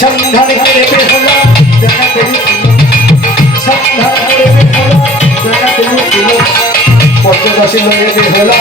সন্ধান করে পর্যদাসী লয়ে বেহুলা।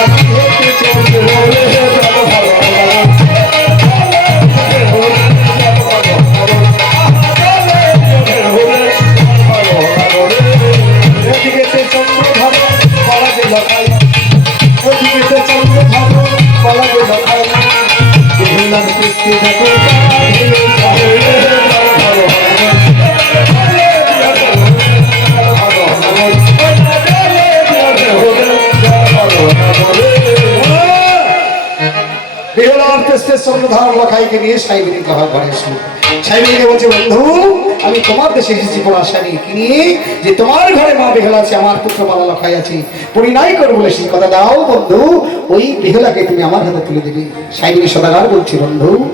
আমি তোমার দেশে এসেছি বড় আশা নিয়ে? যে তোমার ঘরে মা বেহুলা আছে, আমার পুত্র বালা লখাই আছে। পরিণয় সেই কথা দাও, বন্ধু। ওই বেহুলাকে তুমি আমার হাতে তুলে দেবে। সাইবিনী সদাগার বলছি, বন্ধু,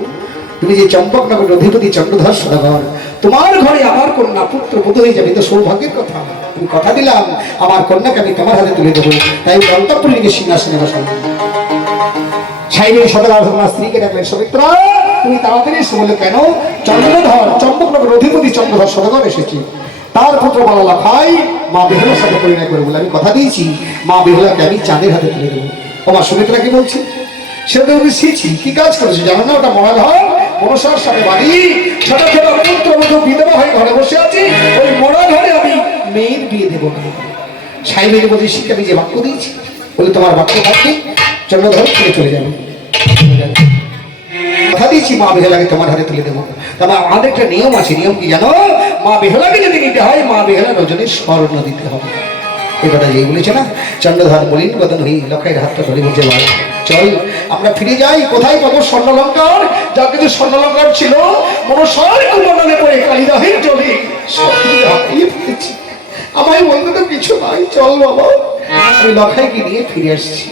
তুমি যে চম্পকনগর অধিপতি চন্দ্রধর সদাগর, তোমার ঘরে আমার কন্যা পুত্র পুত্র হয়ে যাবে তো সৌভাগ্যের কথা। আমি কথা দিলাম, আমার কন্যাকে আমি তোমার হাতে তুলে দেবো। তাই দন্তপুরীকে সিংহাসনে বসাবো সাইবের সদগার তোমার স্ত্রীকে ডাকলেন সবিত্রা তুমি তাড়াতাড়ি এসে বললে কেন? চন্দ্রধর চম্পকনগর অধিপতি চন্দ্রধর সদগর এসেছি। তার পুত্র বলা লাফাই মা বেহুলার সাথে পরিণয় করে বলে, আমি কথা দিয়েছি, মা বেহুলাকে আমি চাঁদের হাতে তুলে দেবো। ও মা সুমিত্রা কি বলছে? সেটা তো আমি শিখছি, কি কাজ করেছে জানো না? ওটা মরা ঘর, মনসার সাথে বাড়ি। ছোট ছোট পুত্র মতো বিধবা হয়ে ঘরে বসে আছি? ওই মরা ঘরে আমি মেয়ের বিয়ে দেবো না। সাইবের বলছে শিখে আমি যে বাক্য দিয়েছি। বলে, তোমার বাক্য থাকবে। চন্দ্রধর ফিরে চলে যাবে। কথা মা বেহলাকে তোমার হাতে তুলে দেবো। তবে আমাদের নিয়ম আছে, নিয়ম কি জানো? মা বেহলাকে যদি নিতে হয়, মা বেহলা রজনীর স্বর্ণ দিতে হবে। কথা যেই বলেছে না? চন্দ্রধর মলিন বদন হই লক্ষের হাতটা ধরে বলছে ভাই চল, আমরা ফিরে যাই। কোথায় পাবো স্বর্ণলঙ্কার? যার কিছু স্বর্ণলঙ্কার ছিল, মনসার কুমণ্ডলে পড়ে কালিদাহের জলে আমায় বলতে তো কিছু নাই। চল বাবা। আমি লখাইকে নিয়ে ফিরে আসছি।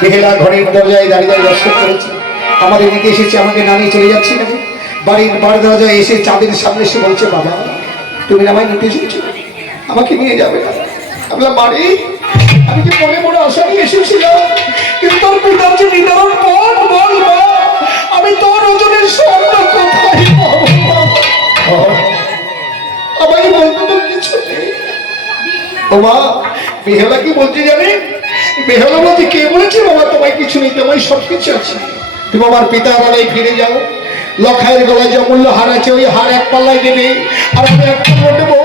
বেহেলা ঘরের দরজায় দাঁড়িয়ে দাঁড়িয়ে দর্শন করেছি। আমাদের এদিকে এসেছে, আমাকে না নিয়ে চলে যাচ্ছি না বাড়ির বাড়ি দরজায় এসে চাঁদের সামনে এসে বলছে, বাবা, তুমি আমায় নিতে এসেছ? আমাকে নিয়ে যাবে না। আমি বাড়ি? আমি যে মনে মনে আশা নিয়ে এসেছিলাম? কিন্তু তোর পিতার যে নিদারণ পথ বল। আমি তোর ওজনের স্বর্ণ কোথায় আমাকে বলতে তো কিছু নেই। ও মা, বেহলা কি বলছে জানে বেহলা বলছে কে বলেছে? বাবা, তোমায় কিছু নেই, তোমায় সব কিছু আছে। তুমি আমার পিতা বেলায় ফিরে যাও। লখাইয়ের গলায় যে অমূল্য হার আছে, ওই হার এক পাল্লায় দেবে। আর আমি এক পাল্লা দেবো।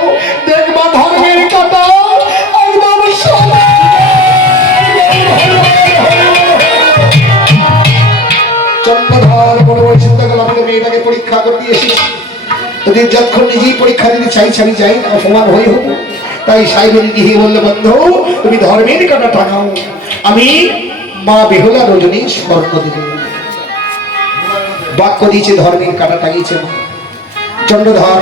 দেখবা ধর্মের কাটা একদম। চন্দ্রধর বড় বড় চিন্তা করলাম আমাকে মেয়েটাকে পরীক্ষা করতে এসেছি। যদি যতক্ষণ নিজেই পরীক্ষা দিতে আমি চাই না সমান হয়ে হোক তাই সাইবের গিয়ে বললে বন্ধু, তুমি ধর্মের কাটা টাকাও। আমি মা বেহুলা রজনী স্বর্ণ দেব। বাক্য দিয়েছে ধর্মের কাটা টাঙিয়েছে চন্দ্রধর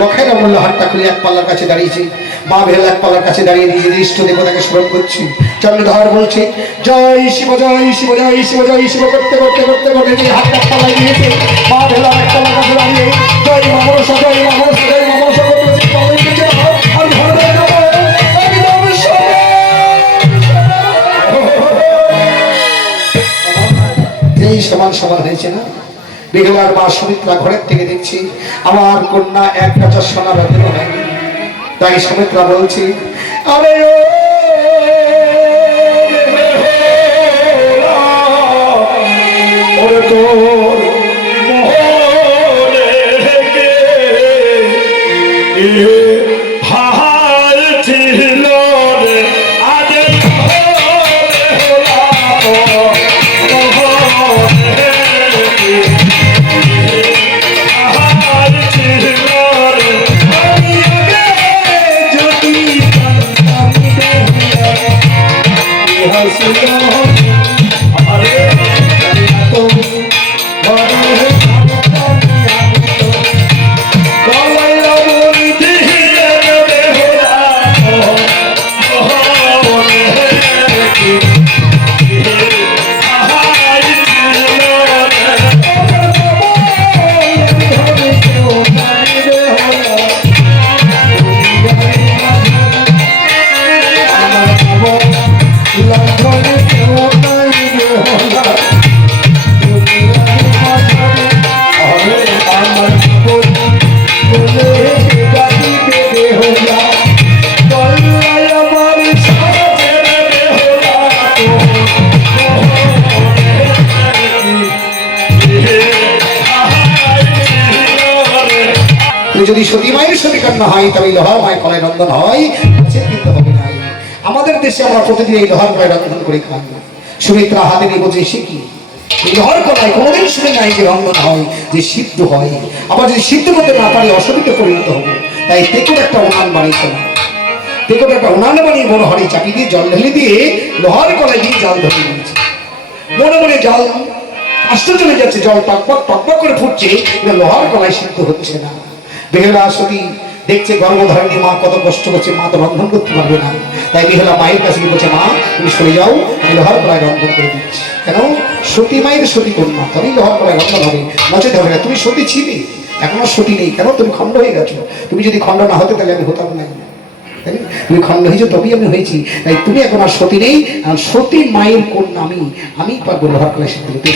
লক্ষের অমূল্য হাতটা খুলে এক পাল্লার কাছে দাঁড়িয়েছে। মা বেহুলা এক পাল্লার কাছে দাঁড়িয়ে নিজের ইষ্ট দেবতাকে স্মরণ করছে। চন্দ্রধর বলছে, জয় শিব জয় শিব জয় শিব জয় শিব, করতে করতে করতে করতে হাতটা পাল্লাই দিয়েছে, মা বেহুলা এক পাল্লার কাছে দাঁড়িয়ে, জয় মামরস জয় মামরস সমান সমান হয়েছে না? বেহুলার মা সুমিত্রা ঘরের থেকে দেখছি, আমার কন্যা এক কাঁচা সোনা হয়নি তাই সুমিত্রা বলছি, আরে মোহরে যদি সতী মায়ের সতী কান্না হয় তবে লোহার মায়ের কলায় রন্ধন হয় হবে আমাদের দেশে আমরা প্রতিদিন এই লোহার কলায় রন্ধন করে খাই। সুমিত্রা হাতে নিয়ে সে কি? লোহার কোনোদিন শুনে নাই যে রন্ধন হয়, যে সিদ্ধ হয়। আবার যদি সিদ্ধ করতে না পারি পরিণত হবে। তাই তেকুর একটা উনান বানিয়েছে না তেকুর একটা উনান বানিয়ে বড় হাড়ি চাপি দিয়ে জল ঢেলে দিয়ে লোহার কলায় দিয়ে জাল ধরে দিয়েছে মনে মনে জল আসতে চলে যাচ্ছে, জল টকবক টকবক করে ফুটছে লোহার কলায় সিদ্ধ হচ্ছে না। বেহেলা সতী। দেখছে গর্ভধারণী মা কত কষ্ট করছে, মা তো রন্ধন করতে পারবে না। তাই বেহেলা মায়ের কাছে বলছে, মা, তুমি সরে যাও, আমি লোহার কলায় রন্ধন করে দিচ্ছি। কেন? সতী মায়ের সতী কন্যা তবেই লোহার কলায় রন্ধন হবে। নচেত হবে না, তুমি সতী ছিলে, এখনও সতী নেই। কেন? তুমি খণ্ড হয়ে গেছো। তুমি যদি খণ্ড না হতে, তাহলে আমি হতাম না? তুমি খণ্ড হয়েছো, তবেই আমি হয়েছি। তাই তুমি এখন আর সতী নেই সতী মায়ের কন্যা আমি। আমি পারব লোহার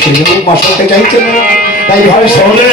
সরে যাব মা চাইছে না? তাই সরে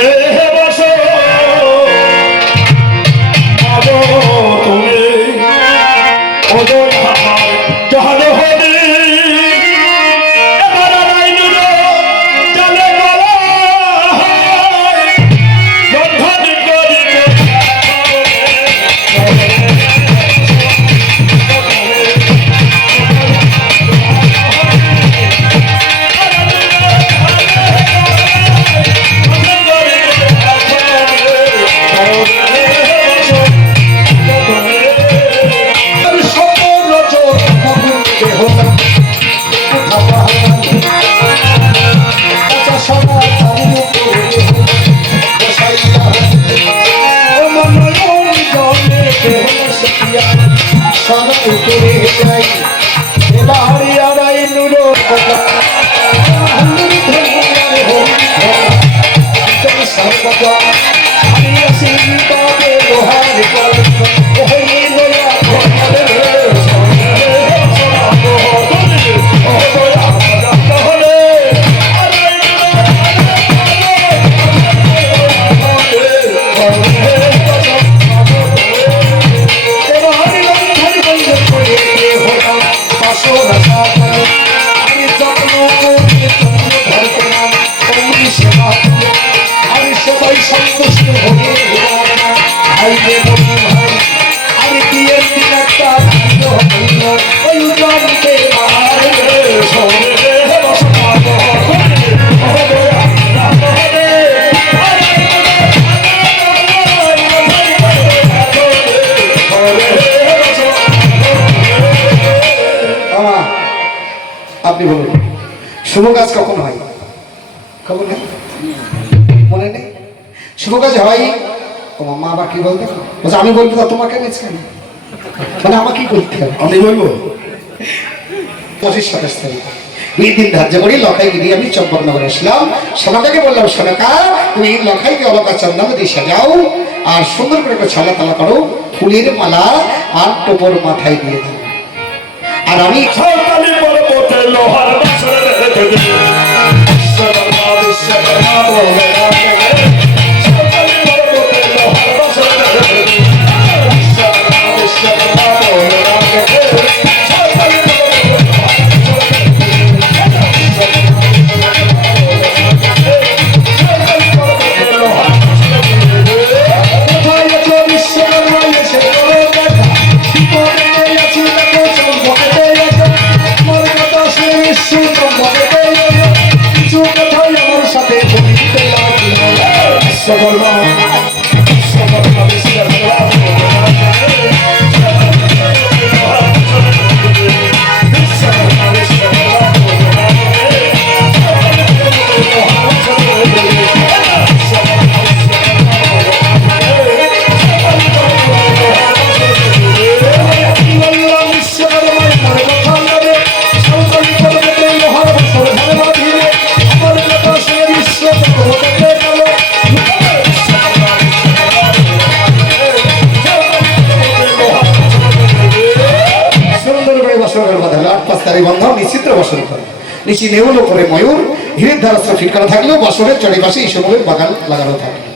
God. কাজ কখন হয়? খবর নেই? মনে নেই? শুভ কাজ হয়? ও মা আবার কি বলতে বলছে আমি বলব তো তোমাকে নিচ কেন মানে কি করতে হবে। আমি বলব? পঁচিশ সাতাশ তারিখ। দিন ধার্য করি লখাই গিয়ে আমি চম্পকনগর আসলাম। সোনাকাকে বললাম সোনাকা তুমি লখাইকে অলকা চন্দন দিয়ে সাজাও। আর সুন্দর করে একটা ছালা তালা করো ফুলের মালা আর টোপর মাথায় দিয়ে দিও। আর আমি লোহার again. নেউল করে ময়ূর, হিরের দ্বারা ফিট করা থাকলেও বছরের চারিপাশে এই সময়ের বাগান লাগানো থাকে।